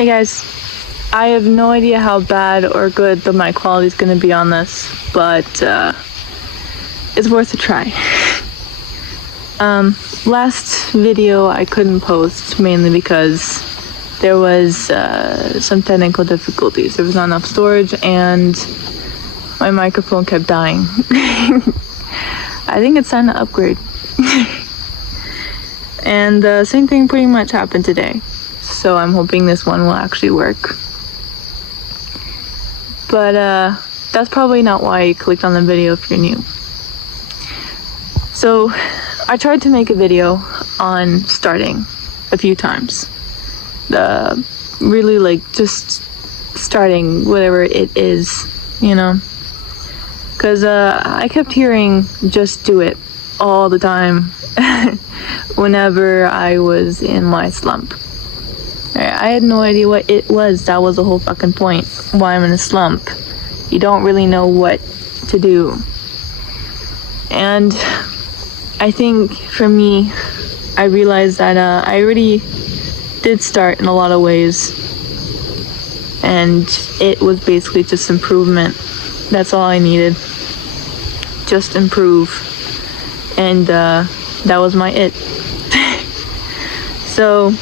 Hey guys, I have no idea how bad or good the mic quality is going to be on this, but it's worth a try. Last video I couldn't post mainly because there was some technical difficulties. There was not enough storage and my microphone kept dying. I think it's time to upgrade. And the same thing pretty much happened today. So I'm hoping this one will actually work. But that's probably not why you clicked on the video if you're new. So I tried to make a video on starting a few times. Really like just starting whatever it is, you know? Because I kept hearing just do it all the time whenever I was in my slump. I had no idea what it was. That was the whole fucking point. Why I'm in a slump. You don't really know what to do. And I think for me, I realized that I already did start in a lot of ways. And it was basically just improvement. That's all I needed. Just improve. And that was my it. So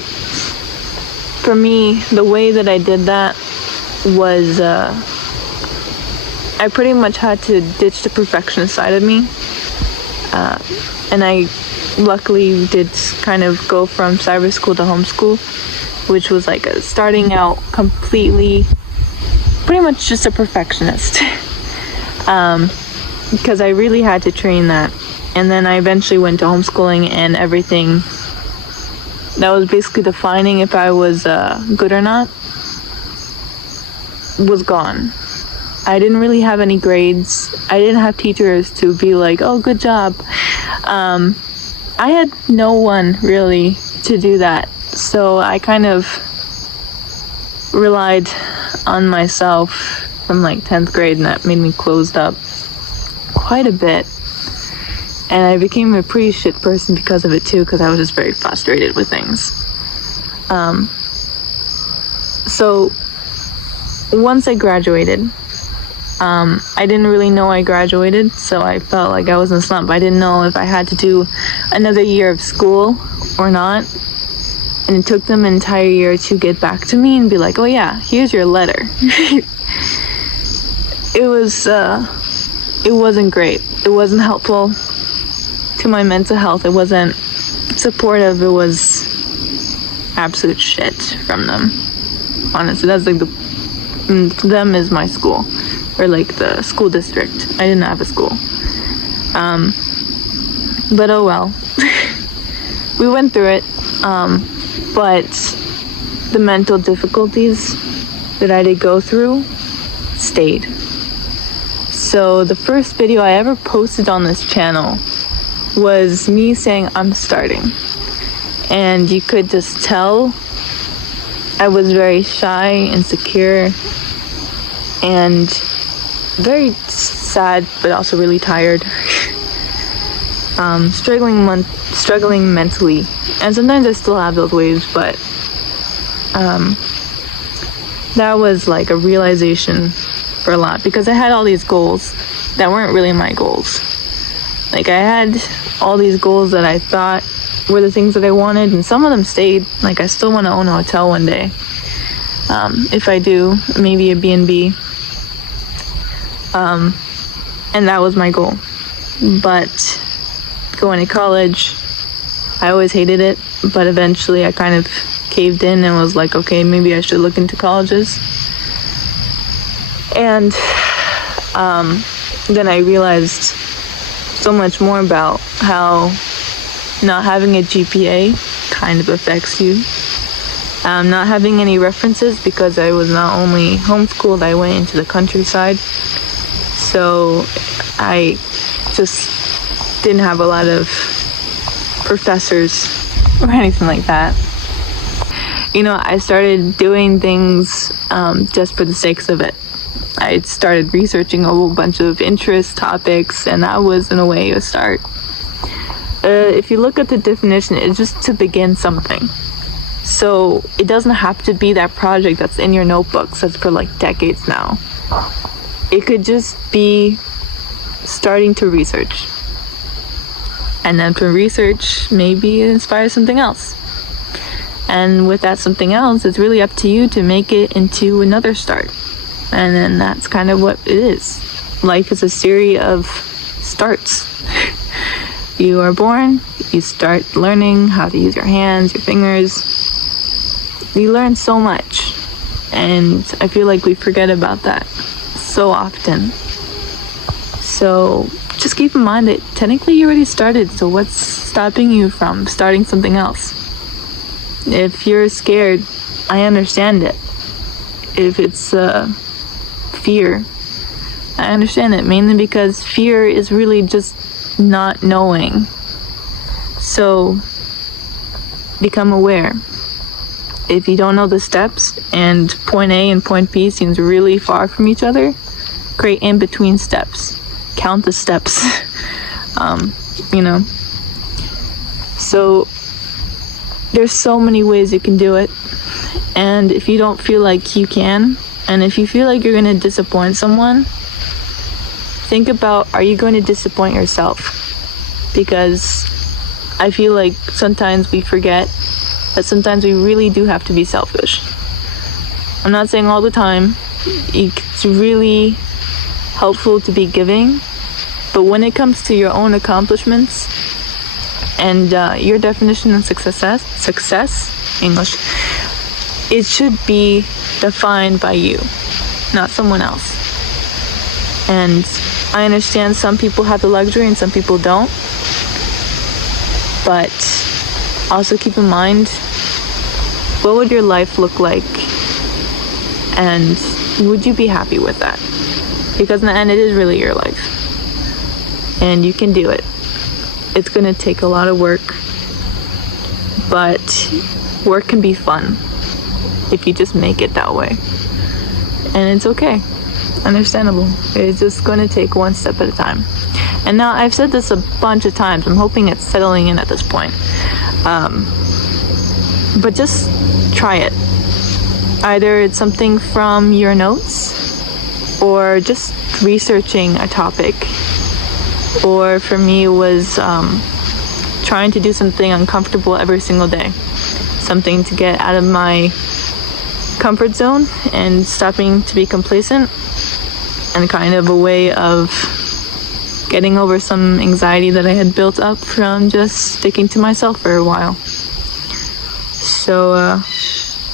for me, the way that I did that was I pretty much had to ditch the perfectionist side of me. And I luckily did kind of go from cyber school to homeschool, which was like starting out completely, pretty much just a perfectionist. Because I really had to train that. And then I eventually went to homeschooling, and everything that was basically defining if I was good or not was gone. I didn't really have any grades. I didn't have teachers to be like, oh, good job. I had no one really to do that. So I kind of relied on myself from like 10th grade, and that made me closed up quite a bit. And I became a pretty shit person because of it too, because I was just very frustrated with things. So once I graduated, I didn't really know I graduated, so I felt like I was in a slump. I didn't know if I had to do another year of school or not. And it took them an entire year to get back to me and be like, oh yeah, here's your letter. It wasn't great. It wasn't helpful to my mental health. It wasn't supportive. It was absolute shit from them. Honestly, that's like them is my school, or like the school district. I didn't have a school. But oh well. We went through it. But the mental difficulties that I did go through stayed. So the first video I ever posted on this channel was me saying I'm starting. And you could just tell I was very shy, insecure, and very sad, but also really tired. Struggling mentally. And sometimes I still have those waves, but that was like a realization for a lot, because I had all these goals that weren't really my goals. Like I had all these goals that I thought were the things that I wanted, and some of them stayed. Like I still want to own a hotel one day. If I do, maybe a B&B. And that was my goal. But going to college, I always hated it, but eventually I kind of caved in and was like, okay, maybe I should look into colleges. And then I realized so much more about how not having a GPA kind of affects you. Not having any references, because I was not only homeschooled, I went into the countryside. So I just didn't have a lot of professors or anything like that. You know, I started doing things just for the sakes of it. I started researching a whole bunch of interest topics, and that was in a way a start. If you look at the definition, it's just to begin something. So it doesn't have to be that project that's in your notebooks that's for like decades now. It could just be starting to research. And then from research, maybe it inspires something else. And with that something else, it's really up to you to make it into another start. And then that's kind of what it is. Life is a series of starts. You are born, you start learning how to use your hands, your fingers. You learn so much. And I feel like we forget about that so often. So just keep in mind that technically you already started, so what's stopping you from starting something else? If you're scared, I understand it. If it's fear, I understand it, mainly because fear is really just not knowing. So become aware. If you don't know the steps and point A and point B seems really far from each other, create in-between steps. Count the steps. So there's so many ways you can do it. And if you don't feel like you can, and if you feel like you're going to disappoint someone, think about, are you going to disappoint yourself? Because I feel like sometimes we forget that sometimes we really do have to be selfish. I'm not saying all the time. It's really helpful to be giving, but when it comes to your own accomplishments and your definition of success, English, it should be defined by you, not someone else. And I understand some people have the luxury and some people don't, but also keep in mind, what would your life look like, and would you be happy with that? Because in the end, it is really your life, and you can do it. It's gonna take a lot of work, but work can be fun if you just make it that way, and it's okay, understandable. It's just gonna take one step at a time. And now I've said this a bunch of times. I'm hoping it's settling in at this point. But just try it. Either it's something from your notes or just researching a topic. Or for me, it was trying to do something uncomfortable every single day. Something to get out of my comfort zone and stopping to be complacent, and kind of a way of getting over some anxiety that I had built up from just sticking to myself for a while. So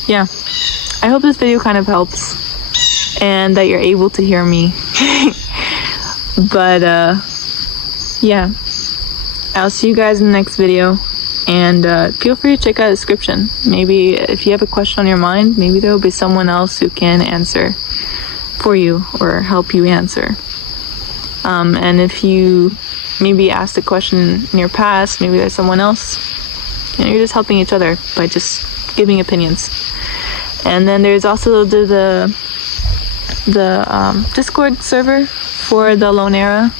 yeah, I hope this video kind of helps and that you're able to hear me. But yeah, I'll see you guys in the next video, and feel free to check out the description. Maybe if you have a question on your mind, maybe there will be someone else who can answer for you or help you answer. And if you maybe asked a question in your past, maybe there's someone else, you're just helping each other by just giving opinions. And then there's also the Discord server for the Lone Era,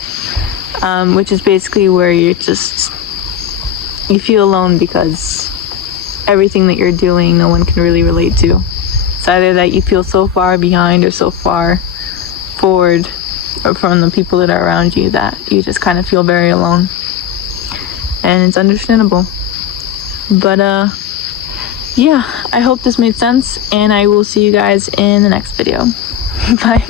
which is basically where you feel alone because everything that you're doing, no one can really relate to. It's either that you feel so far behind or so far forward or from the people that are around you that you just kind of feel very alone. And it's understandable. But yeah, I hope this made sense, and I will see you guys in the next video. Bye.